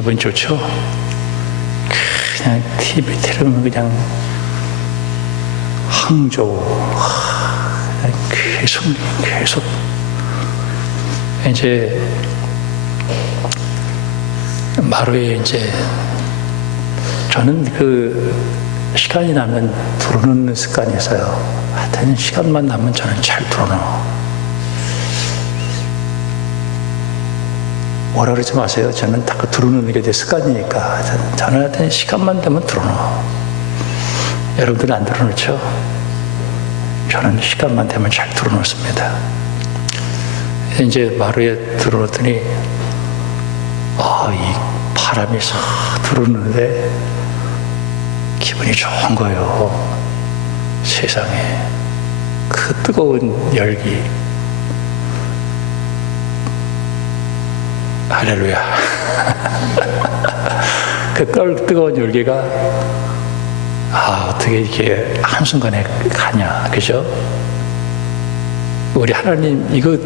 기분 좋죠? 그냥 TV 틀으면 그냥 항저우 계속 이제 마루에 이제 저는 그 시간이 나면 들어놓는 습관이 있어요. 하여튼 시간만 나면 저는 잘 들어놓어. 뭐라 그러지 마세요. 저는 다 들어놓는 게 제 습관이니까. 저는 하여튼 시간만 되면 들어놓어. 여러분들은 안 들어놓죠? 저는 시간만 되면 잘 들어놓습니다. 이제 마루에 들어놓더니 이 바람이 싹 들어오는데 기분이 좋은 거예요. 세상에 그 뜨거운 열기. 할렐루야. 그 뜨거운 열기가 어떻게 이렇게 한순간에 가냐, 그죠? 우리 하나님 이거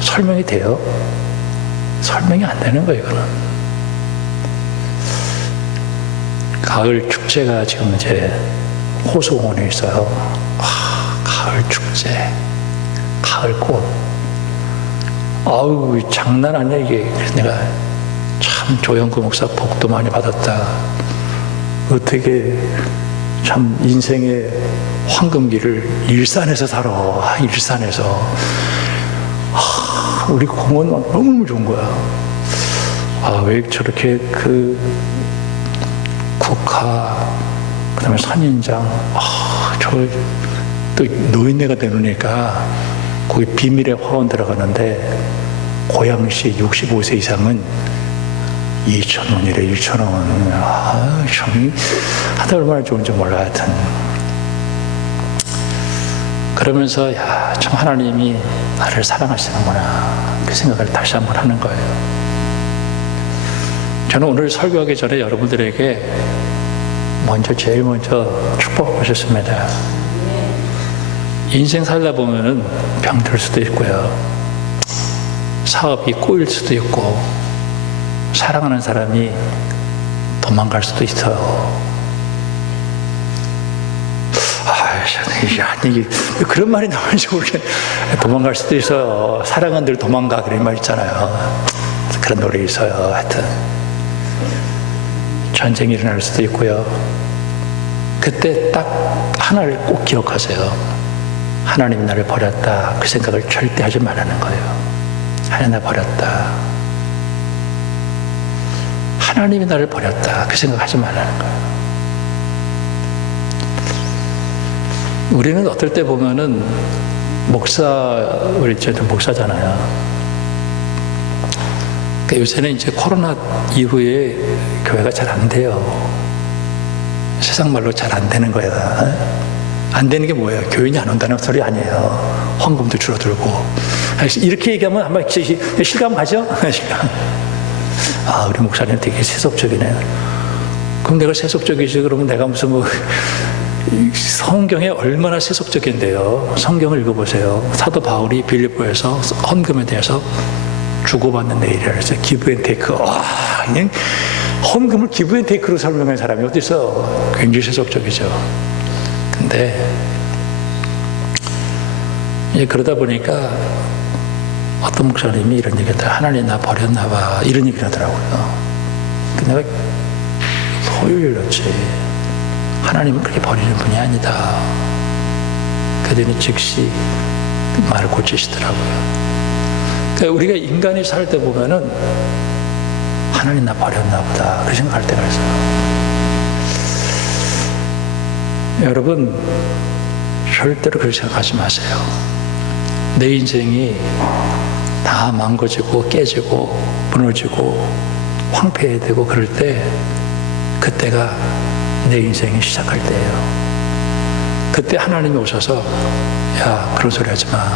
설명이 돼요? 설명이 안 되는 거예요, 이거는. 가을 축제가 지금 이제 호수공원에 있어요. 가을 축제, 가을 꽃. 장난 아니야, 이게. 그래서 내가 참 조영구 목사 복도 많이 받았다. 어떻게 참 인생의 황금기를 일산에서 살아. 일산에서. 우리 공원 너무 좋은 거야. 왜 저렇게 그 국화, 그 다음에 선인장, 또 노인네가 되니까 거기 비밀의 화원 들어가는데 고양시 65세 이상은 2,000원이래. 2,000원. 참 하다 얼마나 좋은지 몰라. 하여튼 그러면서 참 하나님이 나를 사랑하시는구나, 그 생각을 다시 한번 하는 거예요. 저는 오늘 설교하기 전에 여러분들에게 제일 먼저 축복하고 싶습니다. 인생 살다 보면은 병들 수도 있고요, 사업이 꼬일 수도 있고, 사랑하는 사람이 도망갈 수도 있어요. 이게 그런 말이 나오는지 모르겠네. 도망갈 수도 있어요. 사랑은 늘 도망가, 그런 말 있잖아요. 그런 노래 있어요. 하여튼 전쟁이 일어날 수도 있고요. 그때 딱 하나를 꼭 기억하세요. 하나님이 나를 버렸다, 그 생각을 절대 하지 말라는 거예요. 하나님 나 버렸다, 하나님이 나를 버렸다, 그 생각 하지 말라는 거예요. 우리는 어떨 때 보면은 우리 저도 목사잖아요. 그러니까 요새는 이제 코로나 이후에 교회가 잘 안 돼요. 세상 말로 잘 안 되는 거야. 안 되는 게 뭐예요? 교인이 안 온다는 소리 아니에요. 헌금도 줄어들고. 이렇게 얘기하면 아마 실감 가죠? 실감. 우리 목사님 되게 세속적이네요. 그럼 내가 세속적이지? 그러면 내가 무슨 성경에 얼마나 세속적인데요. 성경을 읽어보세요. 사도 바울이 빌립보에서 헌금에 대해서 주고받는 내일이라 해서 기브앤테이크. 그냥 헌금을 기브앤테이크로 설명한 사람이 어디 있어? 굉장히 세속적이죠. 근데 이제 그러다 보니까 어떤 목사님이 이런 얘기를 하나님 나 버렸나 봐, 이런 얘기를 하더라고요. 근데 내가 소유를 넣지, 하나님은 그렇게 버리는 분이 아니다. 그랬더니 즉시 말을 고치시더라고요. 그러니까 우리가 인간이 살 때 보면은 하나님 나 버렸나 보다, 그 생각할 때가 있어요. 여러분 절대로 그렇게 생각하지 마세요. 내 인생이 다 망가지고 깨지고 무너지고 황폐되고 그럴 때, 그때가 내 인생이 시작할 때예요. 그때 하나님이 오셔서 야, 그런 소리 하지 마,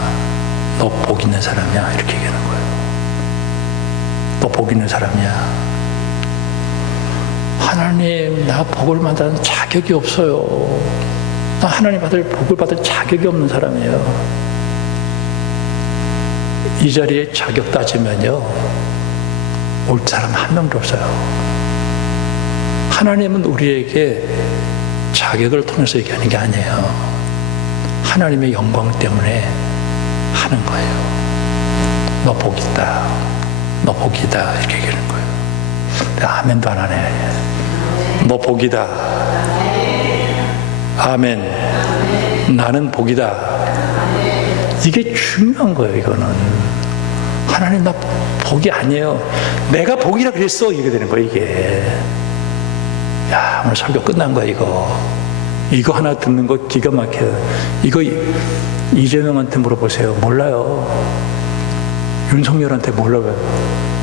너 복 있는 사람이야, 이렇게 얘기하는 거예요. 너 복 있는 사람이야. 하나님, 나 복을 받는 자격이 없어요. 나 하나님 복을 받을 자격이 없는 사람이에요. 이 자리에 자격 따지면요, 올 사람 한 명도 없어요. 하나님은 우리에게 자격을 통해서 얘기하는 게 아니에요. 하나님의 영광 때문에 하는 거예요. 너 복 있다. 너 복이다. 이렇게 얘기하는 거예요. 근데 아멘도 안 하네. 너 복이다. 아멘. 나는 복이다. 이게 중요한 거예요, 이거는. 하나님, 나 복이 아니에요. 내가 복이라 그랬어. 이게 되는 거예요, 이게. 야, 오늘 설교 끝난 거야, 이거. 이거 하나 듣는 거 기가 막혀요. 이거 이재명한테 물어보세요. 몰라요. 윤석열한테 몰라요.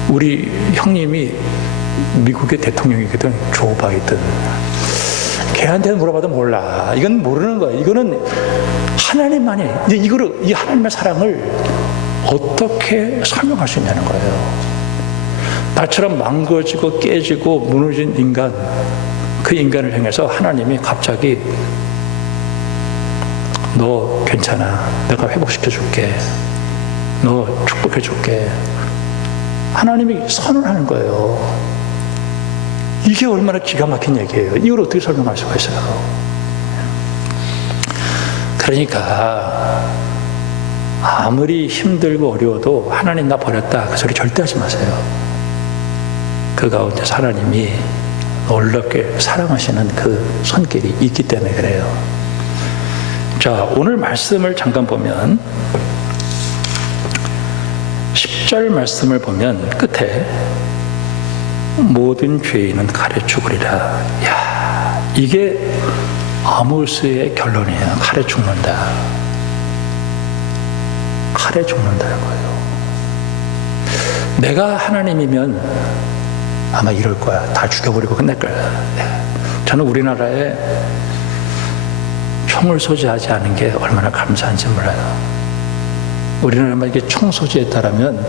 우리 형님이 미국의 대통령이거든. 조 바이든. 걔한테 물어봐도 몰라. 이건 모르는 거야. 이거는 하나님만이, 이 하나님의 사랑을 어떻게 설명할 수 있냐는 거예요. 나처럼 망가지고 깨지고 무너진 인간, 그 인간을 향해서 하나님이 갑자기 너 괜찮아. 내가 회복시켜줄게. 너 축복해줄게. 하나님이 선언하는 거예요. 이게 얼마나 기가 막힌 얘기예요. 이걸 어떻게 설명할 수가 있어요? 그러니까 아무리 힘들고 어려워도 하나님 나 버렸다 그 소리 절대 하지 마세요. 그 가운데 하나님이 놀랍게 사랑하시는 그 손길이 있기 때문에 그래요. 자, 오늘 말씀을 잠깐 보면 10절 말씀을 보면 끝에 모든 죄인은 칼에 죽으리라. 야, 이게 아모스의 결론이에요. 칼에 죽는다. 칼에 죽는다는 거예요. 내가 하나님이면 아마 이럴 거야. 다 죽여버리고 끝낼 거야. 저는 우리나라에 총을 소지하지 않은 게 얼마나 감사한지 몰라요. 우리나라만 이게 총 소지했다라면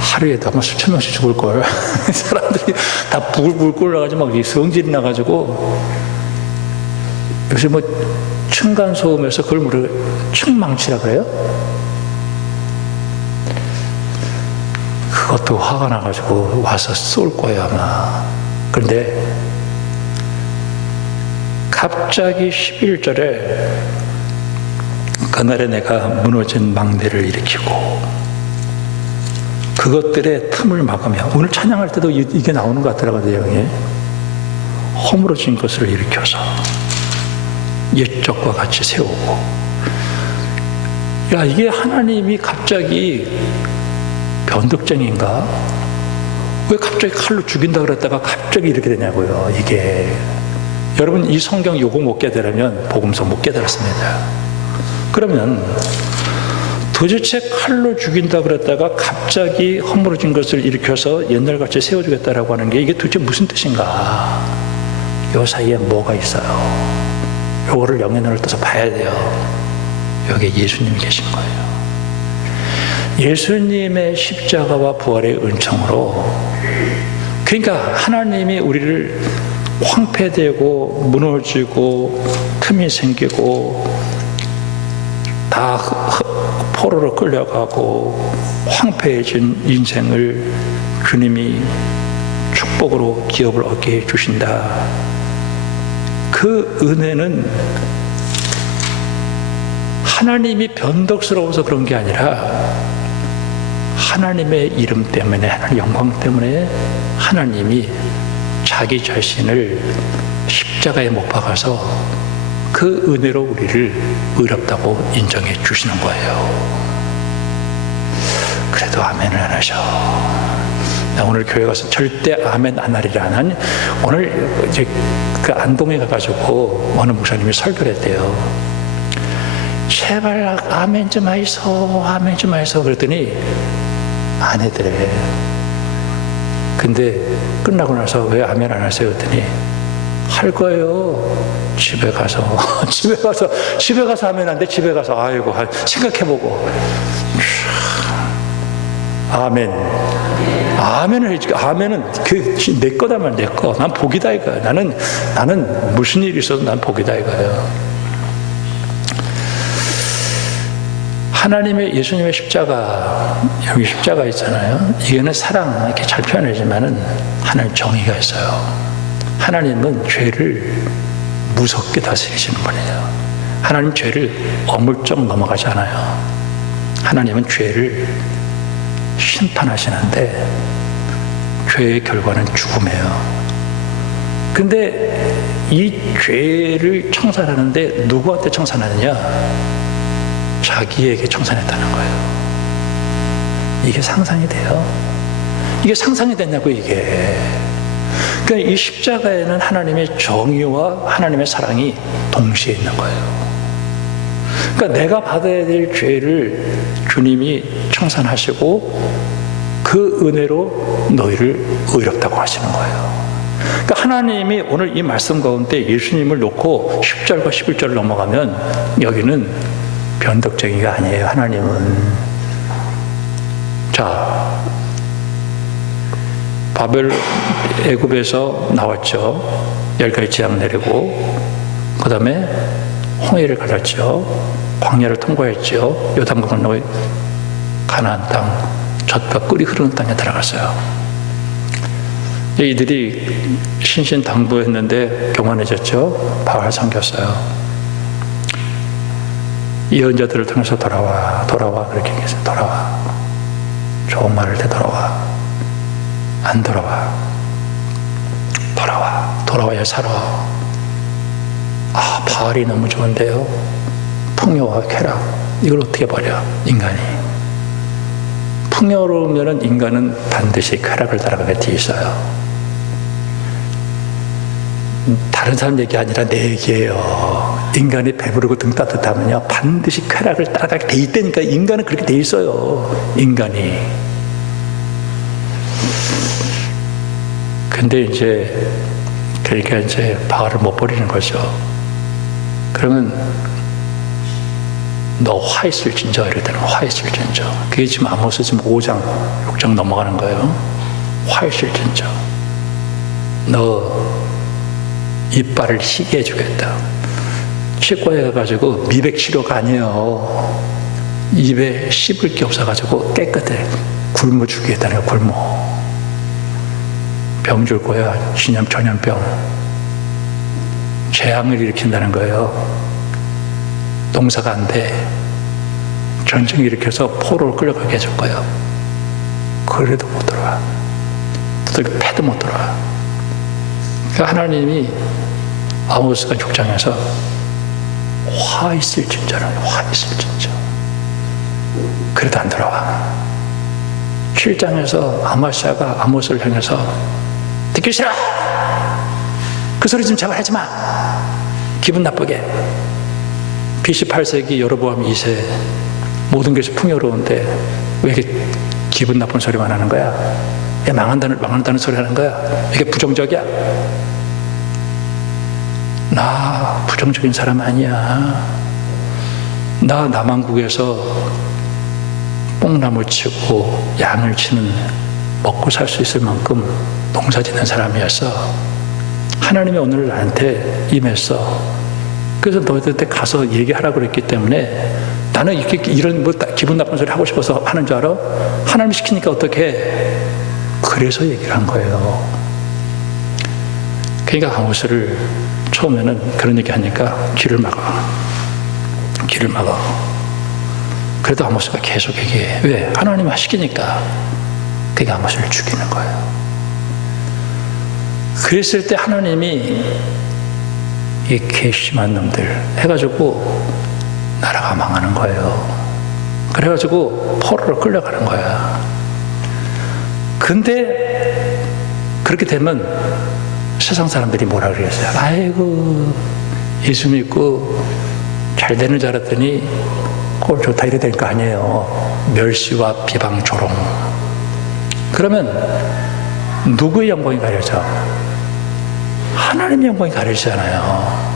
하루에도 아마 수천 명씩 죽을걸. 사람들이 다 부글부글 끓어가지고 막 성질이 나가지고 요새 뭐 층간소음에서 그걸 뭐래 층망치라 그래요? 그것도 화가 나가지고 와서 쏠 거예요 아마. 그런데 갑자기 11절에 그날에 내가 무너진 망대를 일으키고 그것들의 틈을 막으며, 오늘 찬양할 때도 이게 나오는 것 같더라고요. 내용이 허물어진 것을 일으켜서 옛적과 같이 세우고. 야, 이게 하나님이 갑자기 변덕쟁이인가? 왜 갑자기 칼로 죽인다 그랬다가 갑자기 이렇게 되냐고요. 이게 여러분, 이 성경 요거 못 깨달으면 복음서 못 깨달았습니다. 그러면 도대체 칼로 죽인다 그랬다가 갑자기 허물어진 것을 일으켜서 옛날같이 세워주겠다라고 하는 게 이게 도대체 무슨 뜻인가? 요 사이에 뭐가 있어요? 요거를 영의 눈을 떠서 봐야 돼요. 여기에 예수님이 계신 거예요. 예수님의 십자가와 부활의 은총으로, 그러니까 하나님이 우리를 황폐되고 무너지고 틈이 생기고 다 포로로 끌려가고 황폐해진 인생을 주님이 축복으로 기업을 얻게 해주신다. 그 은혜는 하나님이 변덕스러워서 그런 게 아니라 하나님의 이름 때문에, 하나님의 영광 때문에 하나님이 자기 자신을 십자가에 못 박아서 그 은혜로 우리를 의롭다고 인정해 주시는 거예요. 그래도 아멘을 안 하셔. 나 오늘 교회 가서 절대 아멘 안 하리라. 난 오늘 이제 그 안동에 가가지고 어느 목사님이 설교를 했대요. 제발 아멘 좀 하이소, 아멘 좀 하이소. 그랬더니 안 해더래. 근데 끝나고 나서 왜 아멘 안 하세요? 그랬더니 할 거예요. 집에 가서 하면 안 돼. 집에 가서 아이고 생각해보고 아멘. 아멘을 해주고, 아멘은 내 거다 말 내 거. 난 복이다 이거야. 나는 무슨 일이 있어도 난 복이다 이거예요. 하나님의 예수님의 십자가, 여기 십자가 있잖아요. 이거는 사랑 이렇게 잘 표현하지만은 하나님 정의가 있어요. 하나님은 죄를 무섭게 다스리시는 분이에요. 하나님 죄를 어물쩍 넘어가지 않아요. 하나님은 죄를 심판하시는데 죄의 결과는 죽음이에요. 근데 이 죄를 청산하는데 누구한테 청산하느냐? 자기에게 청산했다는 거예요. 이게 상상이 돼요? 이게 상상이 됐냐고 이게. 그러니까 이 십자가에는 하나님의 정의와 하나님의 사랑이 동시에 있는 거예요. 그러니까 내가 받아야 될 죄를 주님이 청산하시고 그 은혜로 너희를 의롭다고 하시는 거예요. 그러니까 하나님이 오늘 이 말씀 가운데 예수님을 놓고 10절과 11절을 넘어가면 여기는 변덕쟁이가 아니에요. 하나님은. 자, 바벨 애굽에서 나왔죠. 10가지 재앙 내리고 그 다음에 홍해를 갈랐죠. 광야를 통과했죠. 요단강 건너 가나안 땅, 젖과 꿀이 흐르는 땅에 들어갔어요. 이들이 신신당부했는데 교만해졌죠. 바알 섬겼어요. 예언자들을 통해서 돌아와 그렇게 얘기했어요. 돌아와. 좋은 말을 때 돌아와. 안 돌아와. 돌아와야 살아. 아, 바알이 너무 좋은데요. 풍요와 쾌락, 이걸 어떻게 버려? 인간이. 풍요로우면 인간은 반드시 쾌락을 따라가게 돼 있어요. 다른 사람 얘기 아니라 내 얘기예요. 인간이 배부르고 등 따뜻하면요 반드시 쾌락을 따라가게 돼 있다니까. 인간은 그렇게 돼 있어요. 인간이. 근데 이제 그러니까 이제 바알을 못 버리는 거죠. 그러면 너 화 있을진저 이럴 때는 화 있을진저. 그게 지금 아모스 지금 5장 6장 넘어가는 거예요. 화 있을진저. 너 이빨을 희게 해주겠다. 치과에 가가지고 미백 치료가 아니에요. 입에 씹을 게 없어가지고 깨끗해. 굶어 죽이겠다는 거야. 굶어. 병 줄 거야. 전염병. 재앙을 일으킨다는 거예요. 농사가 안 돼. 전쟁 일으켜서 포로를 끌려가게 해줄 거예요. 그래도 못 들어와. 패도 못 들어와. 그러니까 하나님이 아모스가 6장에서 화 있을진저는 화 있을진저. 그래도 안 들어와. 7장에서 아마시아가 아모스를 향해서 듣기 싫어. 그 소리 좀 제발 하지 마. 기분 나쁘게. BC 8세기 여로보암 2세 모든 것이 풍요로운데 왜 이렇게 기분 나쁜 소리만 하는 거야? 야, 망한다는 소리 하는 거야? 이게 부정적이야? 나 부정적인 사람 아니야. 나 남한국에서 뽕나무 치고 양을 치는 먹고 살 수 있을 만큼 농사 짓는 사람이었어. 하나님이 오늘 나한테 임했어. 그래서 너희들한테 가서 얘기하라고 그랬기 때문에 나는 이렇게 이런 뭐 기분 나쁜 소리 하고 싶어서 하는 줄 알아? 하나님이 시키니까 어떻게? 그래서 얘기를 한 거예요. 그러니까 아모스를 처음에는 그런 얘기 하니까 귀를 막아. 그래도 아모스가 계속 얘기해. 왜? 하나님이 시키니까. 그게 아모스를 죽이는 거예요. 그랬을 때 하나님이 이 괘씸한 놈들 해가지고 나라가 망하는 거예요. 그래가지고 포로로 끌려가는 거야. 근데 그렇게 되면 세상 사람들이 뭐라 그랬어요? 아이고, 예수 믿고 잘 되는 줄 알았더니 꼴 좋다 이래 될 거 아니에요. 멸시와 비방 조롱. 그러면 누구의 영광이 가려져? 하나님의 영광이 가려지잖아요.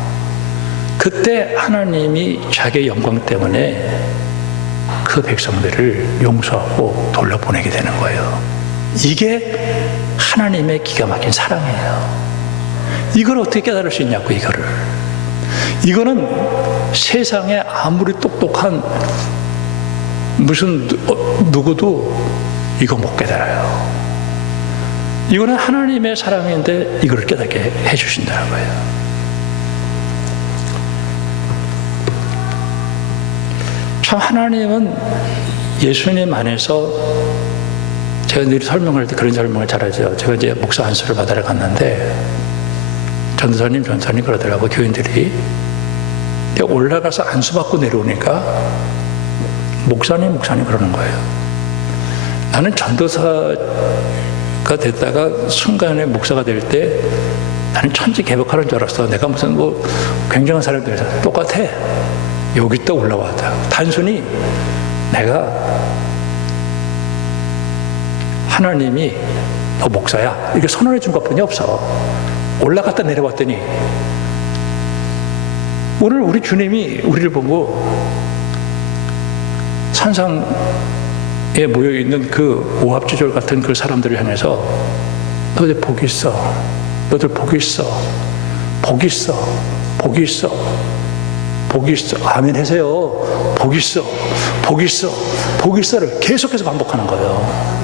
그때 하나님이 자기의 영광 때문에 그 백성들을 용서하고 돌려보내게 되는 거예요. 이게 하나님의 기가 막힌 사랑이에요. 이걸 어떻게 깨달을 수 있냐고, 이거는 세상에 아무리 똑똑한 누구도 이거 못 깨달아요. 이거는 하나님의 사랑인데 이걸 깨닫게 해주신다는 거예요. 참 하나님은 예수님 안에서, 제가 늘 설명할 때 그런 설명을 잘하죠. 제가 이제 목사 안수를 받으러 갔는데 전도사님 그러더라고. 교인들이 올라가서 안수 받고 내려오니까 목사님 그러는 거예요. 나는 전도사가 됐다가 순간에 목사가 될 때 나는 천지개벽하는 줄 알았어. 내가 무슨 굉장한 사람들이서 똑같아. 여기 또 올라왔다. 단순히 내가 하나님이 너 목사야 이렇게 선언해 준 것뿐이 없어. 올라갔다 내려왔더니 오늘 우리 주님이 우리를 보고 산상에 모여있는 그 오합지졸 같은 그 사람들을 향해서 너희들 복이 있어. 너희들 복이 있어. 복이 있어. 복이 있어. 복이 있어. 아멘 하세요. 복이 있어. 복이 있어. 복이 있어를 계속해서 반복하는 거예요.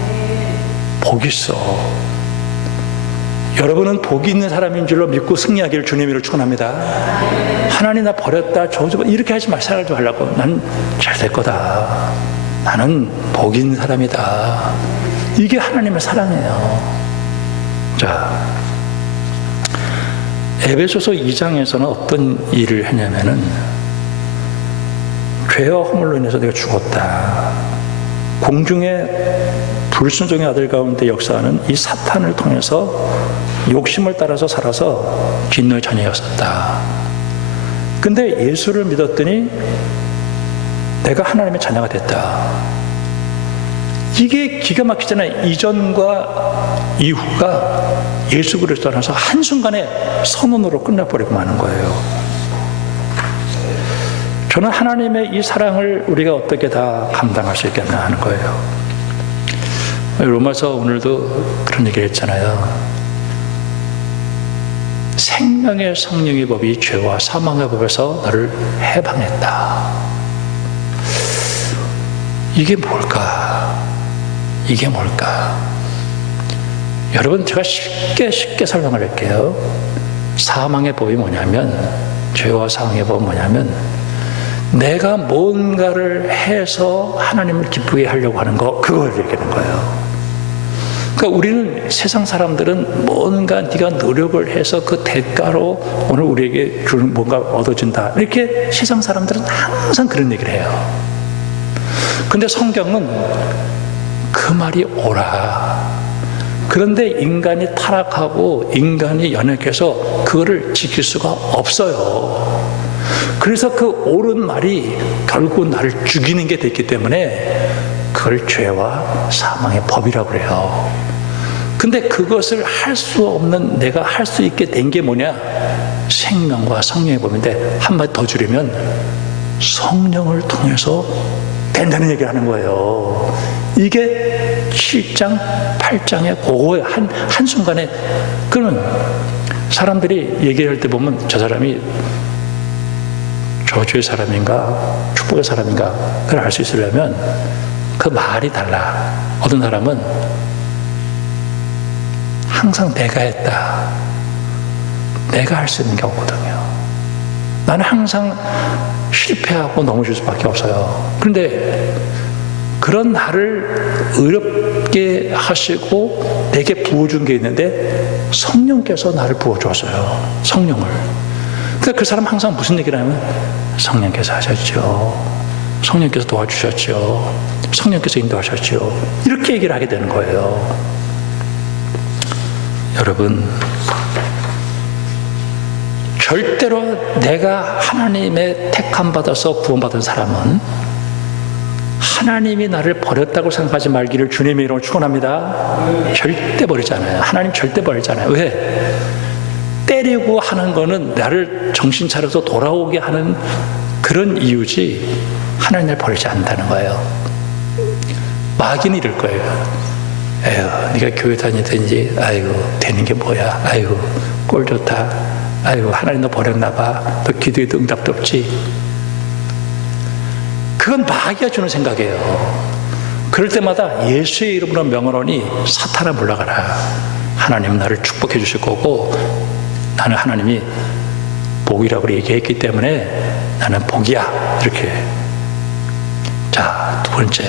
복이 있어. 여러분은 복이 있는 사람인 줄로 믿고 승리하기를 주님으로 축원합니다. 하나님 나 버렸다 저주고 이렇게 하지 살지 말라고. 난 잘 될 거다. 나는 복이 있는 사람이다. 이게 하나님의 사랑이에요. 자, 에베소서 2장에서는 어떤 일을 했냐면은 죄와 허물로 인해서 내가 죽었다. 공중의 불순종의 아들 가운데 역사하는 이 사탄을 통해서 욕심을 따라서 살아서 진노의 자녀였었다. 근데 예수를 믿었더니 내가 하나님의 자녀가 됐다. 이게 기가 막히잖아요. 이전과 이후가 예수 그리스도 안에서 한순간에 선언으로 끝나버리고 마는 거예요. 저는 하나님의 이 사랑을 우리가 어떻게 다 감당할 수 있겠나 하는 거예요. 로마서 오늘도 그런 얘기를 했잖아요. 생명의 성령의 법이 죄와 사망의 법에서 나를 해방했다. 이게 뭘까? 이게 뭘까? 여러분, 제가 쉽게 설명을 할게요. 사망의 법이 뭐냐면, 죄와 사망의 법은 뭐냐면, 내가 뭔가를 해서 하나님을 기쁘게 하려고 하는 거, 그걸 얘기하는 거예요. 그러니까 우리는, 세상 사람들은 뭔가 네가 노력을 해서 그 대가로 오늘 우리에게 주는 뭔가 얻어진다. 이렇게 세상 사람들은 항상 그런 얘기를 해요. 근데 성경은 그 말이 옳아. 그런데 인간이 타락하고 인간이 연약해서 그거를 지킬 수가 없어요. 그래서 그 옳은 말이 결국 나를 죽이는 게 됐기 때문에 그걸 죄와 사망의 법이라고 그래요. 근데 그것을 할 수 없는, 내가 할 수 있게 된 게 뭐냐? 생명과 성령의 법인데, 한마디 더 줄이면 성령을 통해서 된다는 얘기를 하는 거예요. 이게 7장, 8장의 그거에 한순간에, 그는 사람들이 얘기할 때 보면 저 사람이 저주의 사람인가 축복의 사람인가 그걸 알 수 있으려면 그 말이 달라. 어떤 사람은 항상 내가 했다. 내가 할 수 있는 게 없거든요. 나는 항상 실패하고 넘어질 수밖에 없어요. 그런데 그런 나를 의롭게 하시고 내게 부어준 게 있는데 성령께서 나를 부어줬어요. 성령을. 그러니까 그 사람 항상 무슨 얘기를 하면 성령께서 하셨죠. 성령께서 도와주셨죠. 성령께서 인도하셨죠. 이렇게 얘기를 하게 되는 거예요. 여러분, 절대로 내가 하나님의 택함 받아서 구원받은 사람은 하나님이 나를 버렸다고 생각하지 말기를 주님의 이름으로 축원합니다. 절대 버리지 않아요. 하나님 절대 버리지 않아요. 왜? 때리고 하는 거는 나를 정신 차려서 돌아오게 하는 그런 이유지 하나님 날 버리지 않는다는 거예요. 마귀는 이럴 거예요. 에휴, 네가 교회 다니든지, 아이고 되는 게 뭐야, 아이고 꼴 좋다, 아이고 하나님 너 버렸나 봐, 너 기도해도 응답도 없지. 그건 마귀가 주는 생각이에요. 그럴 때마다 예수의 이름으로 명하노니 사탄아 물러가라. 하나님 나를 축복해 주실 거고 나는 하나님이 복이라고 얘기했기 때문에 나는 복이야. 이렇게. 자, 두 번째.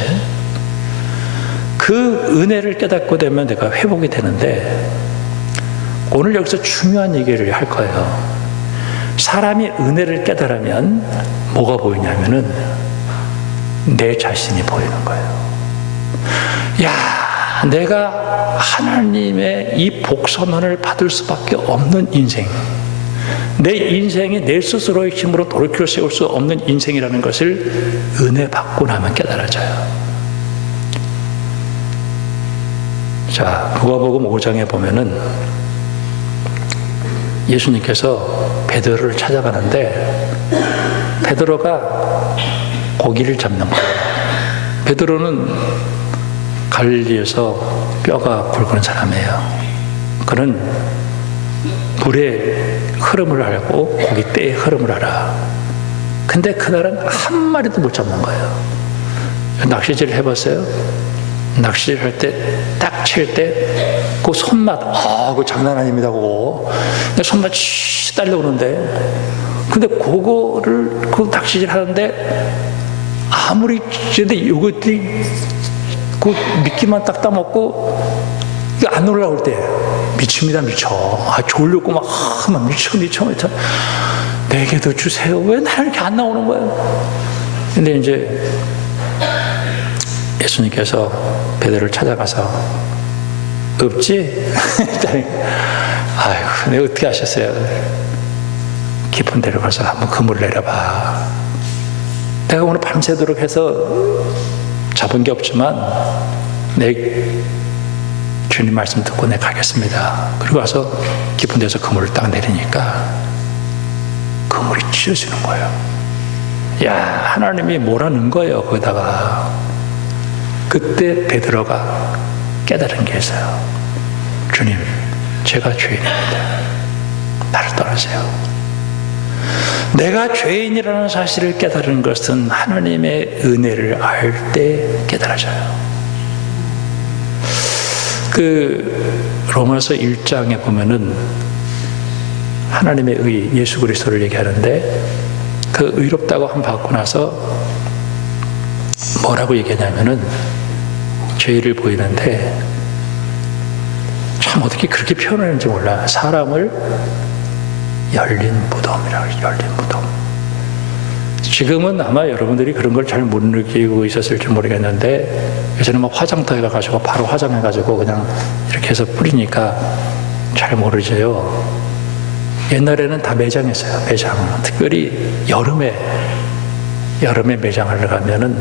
그 은혜를 깨닫고 되면 내가 회복이 되는데 오늘 여기서 중요한 얘기를 할 거예요. 사람이 은혜를 깨달으면 뭐가 보이냐면은 내 자신이 보이는 거예요. 야, 내가 하나님의 이 복선언을 받을 수밖에 없는 인생, 내 인생이 내 스스로의 힘으로 돌이켜 세울 수 없는 인생이라는 것을 은혜 받고 나면 깨달아져요. 자, 누가복음 5장에 보면은 예수님께서 베드로를 찾아가는데 베드로가 고기를 잡는 거예요. 베드로는 갈릴리에서 뼈가 굵은 사람이에요. 그는 물의 흐름을 알고 고기 떼의 흐름을 알아. 근데 그날은 한 마리도 못 잡는 거예요. 낚시질 해봤어요? 낚시질 할 때 딱 칠 때 그 손맛, 그거 장난 아닙니다. 그거 손맛 치 딸려오는데, 근데 그거를 그 낚시질 하는데 아무리 근데 이것들이 그 미끼만 딱 따먹고 이게 안 올라올 때 미칩니다. 미쳐. 졸렸고 막 미쳐. 내게도 주세요. 왜 나는 이렇게 안 나오는 거예요? 근데 이제 예수님께서 베드로를 찾아가서 없지? 아이고, 내가 어떻게 하셨어요? 깊은 데로 가서 한번 그물을 내려봐. 내가 오늘 밤새도록 해서 잡은 게 없지만 내 주님 말씀 듣고 내가 가겠습니다. 그리고 와서 깊은 데서 그물을 딱 내리니까 그물이 찢어지는 거예요. 야, 하나님이 몰아넣은 거예요. 거기다가. 그때 베드로가 깨달은 게 있어요. 주님, 제가 죄인입니다. 나를 떠나세요. 내가 죄인이라는 사실을 깨달은 것은 하나님의 은혜를 알 때 깨달아져요. 로마서 1장에 보면은 하나님의 의, 예수 그리스도를 얘기하는데 그 의롭다고 한 받고 나서 뭐라고 얘기하냐면은 죄를 보이는데 참 어떻게 그렇게 표현하는지 몰라. 사람을 열린 무덤이라고 해요. 열린 무덤. 지금은 아마 여러분들이 그런 걸 잘 못 느끼고 있었을지 모르겠는데 예전에 막 화장터에 가가지고 바로 화장해가지고 그냥 이렇게 해서 뿌리니까 잘 모르죠. 옛날에는 다 매장했어요. 매장. 특별히 여름에 매장을 가면은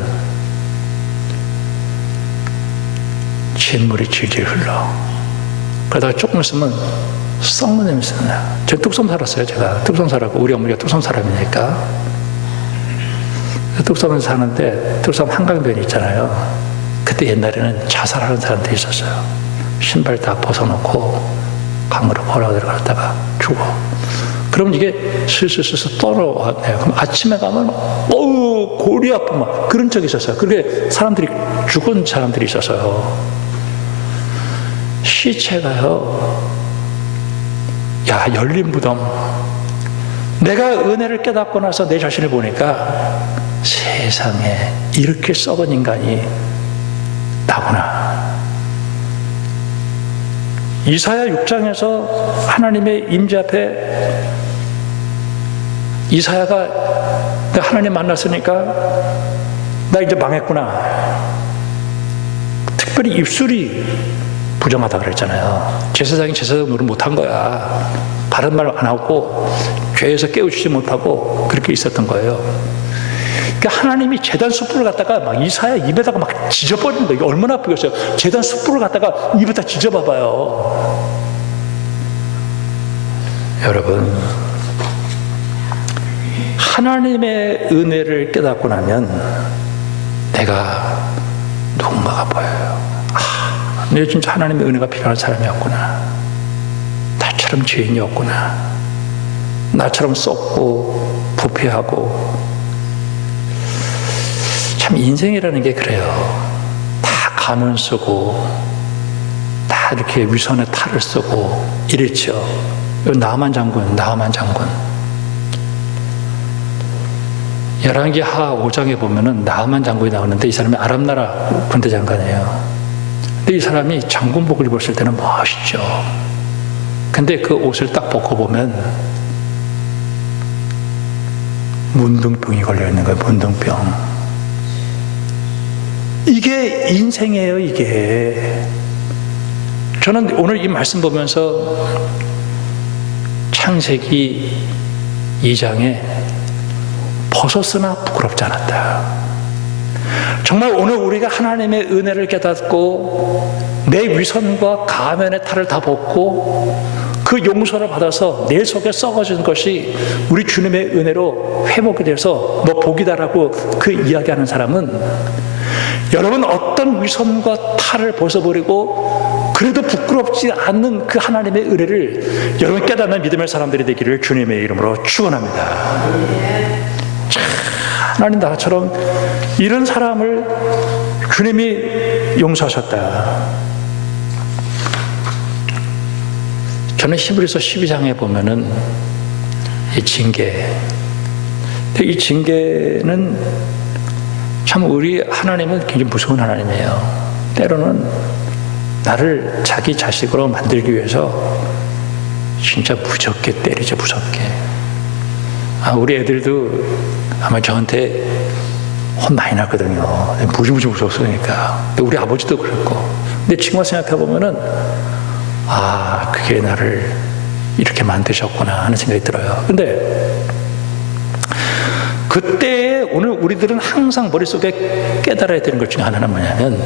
진물이 질질 흘러. 그러다가 조금 있으면 썩는 냄새가 나요. 저 뚝섬 살았어요. 제가 뚝섬 살았고 우리 어머니가 뚝섬 사람이니까. 뚝섬에 사는데 뚝섬 한강변이 있잖아요. 그때 옛날에는 자살하는 사람들이 있었어요. 신발 다 벗어놓고 강으로 걸어 들어갔다가 죽어. 그럼 이게 슬슬 떨어왔네요. 그럼 아침에 가면 골이 아프고 막 그런 적이 있었어요. 그렇게 사람들이 죽은 사람들이 있었어요. 시체가요. 야, 열린 무덤. 내가 은혜를 깨닫고 나서 내 자신을 보니까 세상에 이렇게 썩은 인간이 나구나. 이사야 6장에서 하나님의 임재 앞에 이사야가 하나님 만났으니까 나 이제 망했구나. 특별히 입술이 부정하다 그랬잖아요. 제사장이 제사장 노릇 못한 거야. 바른 말 안 하고 죄에서 깨우치지 못하고 그렇게 있었던 거예요. 그러니까 하나님이 제단 숯불을 갖다가 막 이사야 입에다가 막 지져버리는 거예요. 이게 얼마나 아프겠어요. 제단 숯불을 갖다가 입에다 지져봐봐요. 여러분, 하나님의 은혜를 깨닫고 나면 내가 누군가가 보여요. 내가 진짜 하나님의 은혜가 필요한 사람이었구나. 나처럼 죄인이었구나. 나처럼 썩고 부패하고. 참 인생이라는 게 그래요. 다 가면 쓰고 다 이렇게 위선의 탈을 쓰고 이랬죠. 나만 장군. 열왕기 하 5장에 보면은 나만 장군이 나오는데 이 사람이 아랍나라 군대 장관이에요. 근데 이 사람이 장군복을 입었을 때는 멋있죠. 근데 그 옷을 딱 벗고 보면 문둥병이 걸려 있는 거예요. 문둥병. 이게 인생이에요. 이게. 저는 오늘 이 말씀 보면서 창세기 2장에 벗었으나 부끄럽지 않았다. 정말 오늘 우리가 하나님의 은혜를 깨닫고 내 위선과 가면의 탈을 다 벗고 그 용서를 받아서 내 속에 썩어진 것이 우리 주님의 은혜로 회복이 돼서 너 복이다라고 그 이야기하는 사람은 여러분 어떤 위선과 탈을 벗어버리고 그래도 부끄럽지 않는 그 하나님의 은혜를 여러분 깨닫는 믿음의 사람들이 되기를 주님의 이름으로 축원합니다. 하나님 나처럼 이런 사람을 주님이 용서하셨다. 저는 히브리서 12장에 보면은 이 징계, 이 징계는 참 우리 하나님은 굉장히 무서운 하나님이에요. 때로는 나를 자기 자식으로 만들기 위해서 진짜 무섭게 때리죠. 무섭게. 우리 애들도 아마 저한테 혼 많이 났거든요. 무지무지 무서웠으니까. 우리 아버지도 그랬고. 근데 지금 생각해보면은 그게 나를 이렇게 만드셨구나 하는 생각이 들어요. 근데 그때 오늘 우리들은 항상 머릿속에 깨달아야 되는 것 중에 하나는 뭐냐면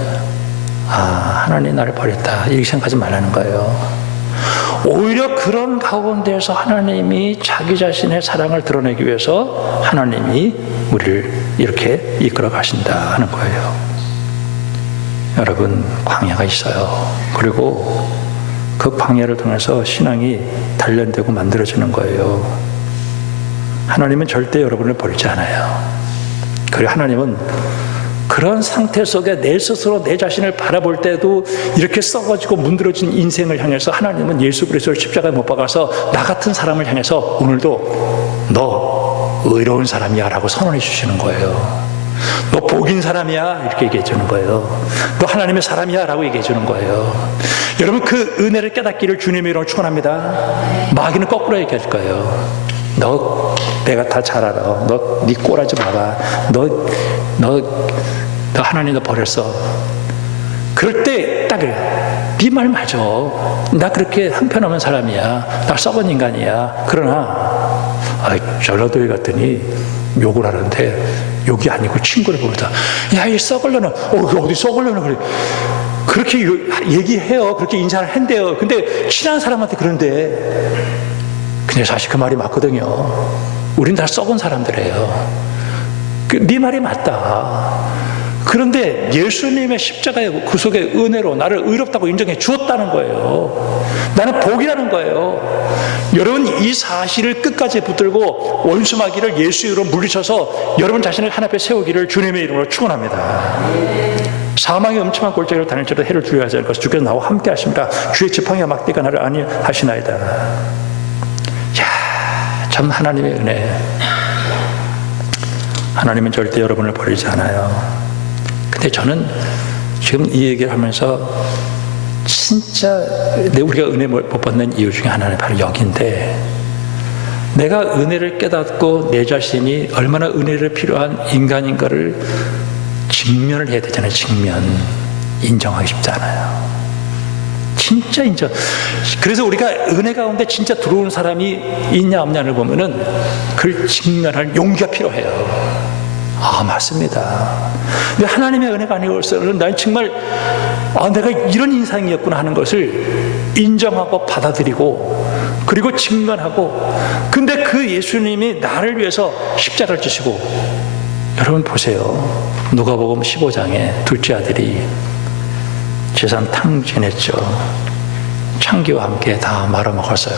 하나님 나를 버렸다 이렇게 생각하지 말라는 거예요. 오히려 그런 가운데서 하나님이 자기 자신의 사랑을 드러내기 위해서 하나님이 우리를 이렇게 이끌어 가신다 하는 거예요. 여러분 광야가 있어요. 그리고 그 광야를 통해서 신앙이 단련되고 만들어지는 거예요. 하나님은 절대 여러분을 버리지 않아요. 그리고 하나님은 그런 상태 속에 내 스스로 내 자신을 바라볼 때도 이렇게 썩어지고 문드러진 인생을 향해서 하나님은 예수 그리스도를 십자가에 못 박아서 나 같은 사람을 향해서 오늘도 너 의로운 사람이야 라고 선언해 주시는 거예요. 너 복인 사람이야 이렇게 얘기해 주는 거예요. 너 하나님의 사람이야 라고 얘기해 주는 거예요. 여러분 그 은혜를 깨닫기를 주님의 이름으로 축원합니다. 마귀는 거꾸로 얘기할 거예요. 너 내가 다 잘 알아. 너 네 꼴하지 마라. 너 하나님 너 버렸어. 그럴 때 딱 그래. 네 말 맞아. 나 그렇게 형편없는 사람이야. 나 썩은 인간이야. 그러나 전라도에 갔더니 욕을 하는데 욕이 아니고 친구를 부르다. 야, 이 썩을려나. 어디 썩을려나 그래. 그렇게 얘기해요. 그렇게 인사를 한대요. 근데 친한 사람한테 그런데 근데 사실 그 말이 맞거든요. 우린 다 썩은 사람들이에요. 네 말이 맞다. 그런데 예수님의 십자가의 그 속에 은혜로 나를 의롭다고 인정해 주었다는 거예요. 나는 복이라는 거예요. 여러분 이 사실을 끝까지 붙들고 원수마귀를 예수 이름으로 물리쳐서 여러분 자신을 하나님 앞에 세우기를 주님의 이름으로 축원합니다. 사망의 음침한 골짜기를 다닐 때도 해를 두려워하지 않을 것을 주께서 나와 함께 하십니다. 주의 지팡이와 막대가 나를 안위하시나이다. 참 하나님의 은혜. 하나님은 절대 여러분을 버리지 않아요. 근데 저는 지금 이 얘기를 하면서 진짜 우리가 은혜 못 받는 이유 중에 하나는 바로 여기인데, 내가 은혜를 깨닫고 내 자신이 얼마나 은혜를 필요한 인간인가를 직면을 해야 되잖아요. 직면. 인정하기 쉽지 않아요. 진짜 인정. 그래서 우리가 은혜 가운데 진짜 들어온 사람이 있냐 없냐를 보면은 그걸 직면할 용기가 필요해요. 맞습니다. 근데 하나님의 은혜가 아니고서는 난 정말 내가 이런 인상이었구나 하는 것을 인정하고 받아들이고 그리고 직면하고, 근데 그 예수님이 나를 위해서 십자가를 지시고, 여러분 보세요. 누가복음 15장에 둘째 아들이 재산 탕진했죠. 창기와 함께 다 말아먹었어요.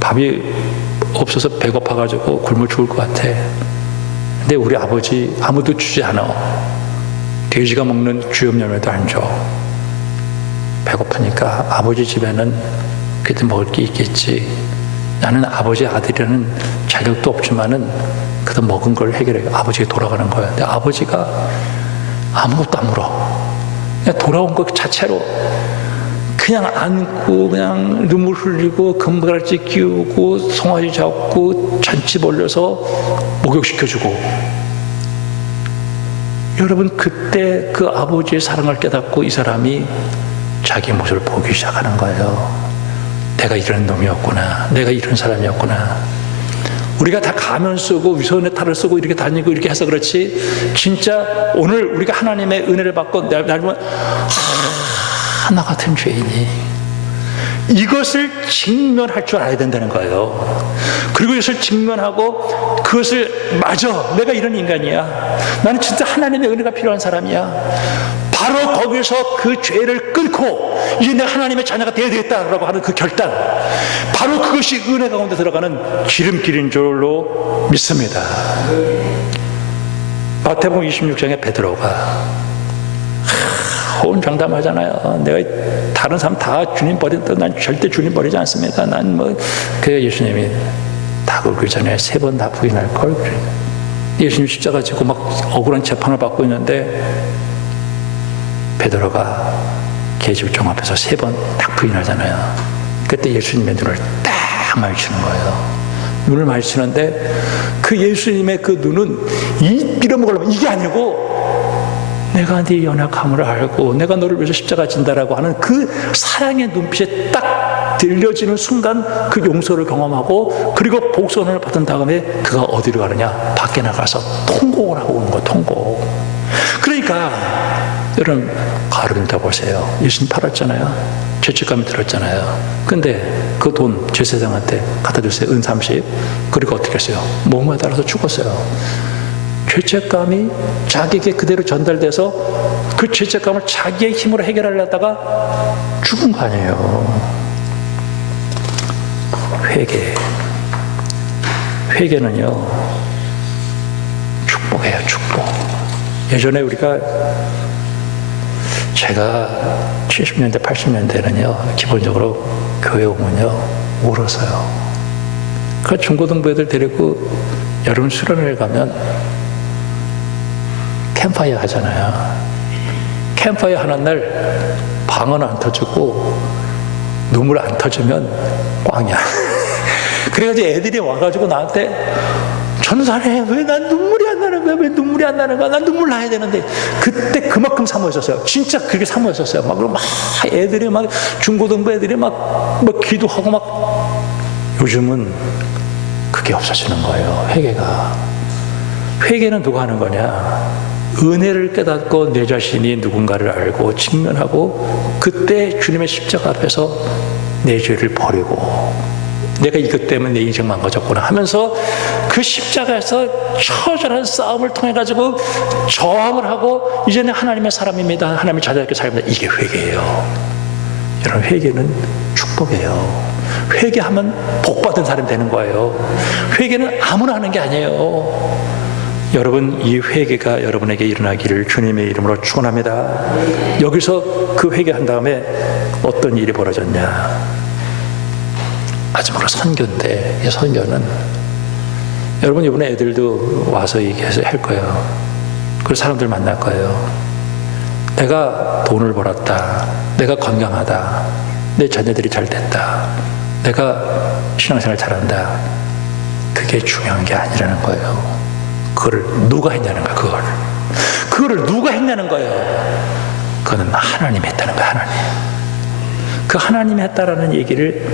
밥이 없어서 배고파가지고 굶어 죽을 것 같아. 근데 우리 아버지 아무도 주지 않아. 돼지가 먹는 쥐염염에도 안 줘. 배고프니까 아버지 집에는 그래도 먹을 게 있겠지. 나는 아버지 아들이라는 자격도 없지만은 그래도 먹은 걸 해결해. 아버지가 돌아가는 거야. 근데 아버지가 아무것도 안 물어. 그냥 돌아온 것 자체로 그냥 안고 그냥 눈물 흘리고 금가락지 끼우고 송아지 잡고 잔치 벌려서 목욕시켜주고. 여러분, 그때 그 아버지의 사랑을 깨닫고 이 사람이 자기 모습을 보기 시작하는 거예요. 내가 이런 놈이었구나. 내가 이런 사람이었구나. 우리가 다 가면 쓰고 위선의 탈을 쓰고 이렇게 다니고 이렇게 해서 그렇지, 진짜 오늘 우리가 하나님의 은혜를 받고 날 보면 하나 같은 죄인이 이것을 직면할 줄 알아야 된다는 거예요. 그리고 이것을 직면하고 그것을 맞아, 내가 이런 인간이야. 나는 진짜 하나님의 은혜가 필요한 사람이야. 바로 거기서 그 죄를 끊고 이제 내가 하나님의 자녀가 되어야 되겠다라고 하는 그 결단, 바로 그것이 은혜 가운데 들어가는 지름길인 줄로 믿습니다. 마태복음 26장에 베드로가 호언장담하잖아요. 내가 다른 사람 다 주님 버린다. 난 절대 주님 버리지 않습니다. 난 뭐, 그 예수님이 다 굴기 전에 3번 다 부인할 걸. 예수님 십자가 지고 막 억울한 재판을 받고 있는데 베드로가 계집종 앞에서 3번 딱 부인하잖아요. 그때 예수님의 눈을 딱 마주치는 거예요. 눈을 마주치는데 그 예수님의 그 눈은 이 빌어먹으려면 이게 아니고, 내가 네 연약함을 알고 내가 너를 위해서 십자가 진다라고 하는 그 사랑의 눈빛에 딱 들려지는 순간 그 용서를 경험하고, 그리고 복선을 받은 다음에 그가 어디로 가느냐? 밖에 나가서 통곡을 하고 오는 거예요. 통곡. 그러니까 여러분, 가로등 다 보세요. 예수님 팔았잖아요. 죄책감이 들었잖아요. 근데 그 돈 제사장한테 갖다 줬어요. 은 30. 그리고 어떻게 했어요? 몸에 따라서 죽었어요. 죄책감이 자기에게 그대로 전달돼서 그 죄책감을 자기의 힘으로 해결하려다가 죽은 거 아니에요. 회개는요, 축복이에요. 축복. 예전에 제가 70년대 80년대는요 기본적으로 교회 오면요 울었어요. 그 중고등부 애들 데리고 여름 수련회를 가면 캠파이어 하잖아요. 캠파이어 하는 날 방언 안 터지고 눈물 안 터지면 꽝이야. 그래가지고 애들이 와가지고 나한테, 전사네, 왜 난 눈물이 안 나는 거야? 왜 눈물이 안 나는 거야? 난 눈물 나야 되는데. 그때 그만큼 사모했었어요. 진짜 그렇게 사모했었어요. 막 애들이 막 중고등부 애들이 막 기도하고 막. 요즘은 그게 없어지는 거예요. 회개는 누가 하는 거냐? 은혜를 깨닫고 내 자신이 누군가를 알고 직면하고, 그때 주님의 십자가 앞에서 내 죄를 버리고, 내가 이것 때문에 내 인생 망가졌구나 하면서 그 십자가에서 처절한 싸움을 통해 가지고 저항을 하고, 이제는 하나님의 사람입니다, 하나님의 자녀답게 살입니다. 이게 회개예요. 여러분, 회개는 축복이에요. 회개하면 복받은 사람이 되는 거예요. 회개는 아무나 하는 게 아니에요. 여러분, 이 회개가 여러분에게 일어나기를 주님의 이름으로 축원합니다. 여기서 그 회개한 다음에 어떤 일이 벌어졌냐? 마지막으로 선교인데, 이 선교는 여러분, 이번에 애들도 와서 얘기해서 할 거예요. 그리고 사람들 만날 거예요. 내가 돈을 벌었다, 내가 건강하다, 내 자녀들이 잘 됐다, 내가 신앙생활 잘한다, 그게 중요한 게 아니라는 거예요. 그거를 누가 했냐는 거야. 그거를 누가 했냐는 거예요. 그거는 하나님이 했다는 거야. 하나님. 그 하나님이 했다라는 얘기를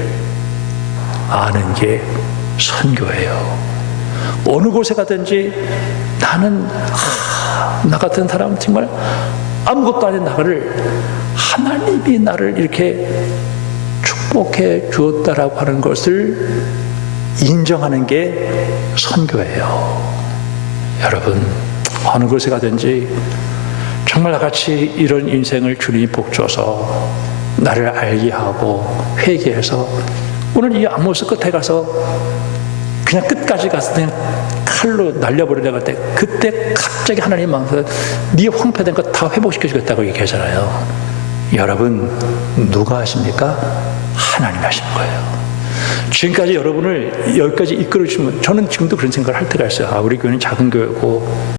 아는 게 선교예요. 어느 곳에 가든지 나는 나 같은 사람 정말 아무것도 아닌 나를 하나님이 나를 이렇게 축복해 주었다라고 하는 것을 인정하는 게 선교예요. 여러분, 어느 곳에 가든지 정말 나같이 이런 인생을 주님이 복 줘서 나를 알게 하고 회개해서 오늘 이 아모스 끝에 가서 그냥 끝까지 가서 그냥 칼로 날려버리려고 할 때 그때 갑자기 하나님 마음에서 네 황폐된 거 다 회복시켜 주겠다고 얘기하잖아요. 여러분 누가 하십니까? 하나님이 하시는 거예요. 지금까지 여러분을 여기까지 이끌어 주시면 저는 지금도 그런 생각을 할 때가 있어요. 우리 교회는 작은 교회고